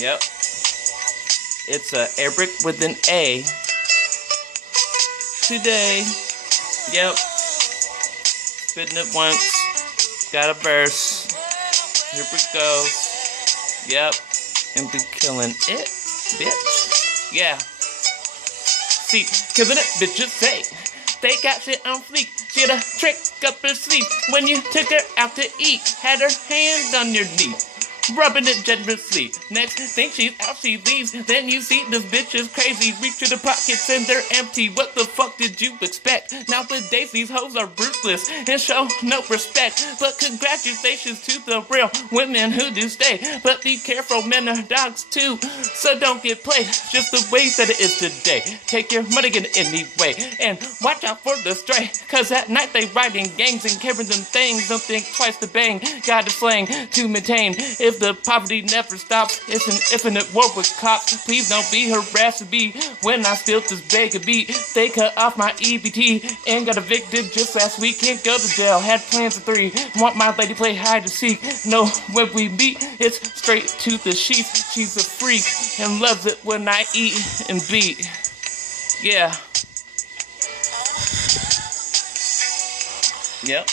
Yep. It's a Arabic with an A. Today. Yep. Spitting it once. Got a verse. Here we go. Yep. And be killing it, bitch. Yeah. See, killing it, bitches say. They got shit on fleek. She had a trick up her sleeve. When you took her out to eat, had her hand on your knee, rubbing it generously. Next thing she's out, she leaves. Then you see this bitch is crazy. Reach to the pockets and they're empty. What the fuck did you expect? Nowadays these hoes are ruthless and show no respect. But congratulations to the real women who do stay. But be careful, men are dogs too, so don't get played. Just the way that it is today. Take your money in any way and watch out for the stray. Cause at night they ride in gangs and carry them things. Don't think twice to bang. Got a slang to maintain. If the poverty never stops, it's an infinite war with cops. Please don't be harassed me when I steal this bag of beat. They cut off my EBT and got evicted just last week. Can't go to jail, had plans of 3. Want my lady play hide and seek. No, when we meet, it's straight to the sheets. She's a freak and loves it when I eat and beat. Yeah. Yep.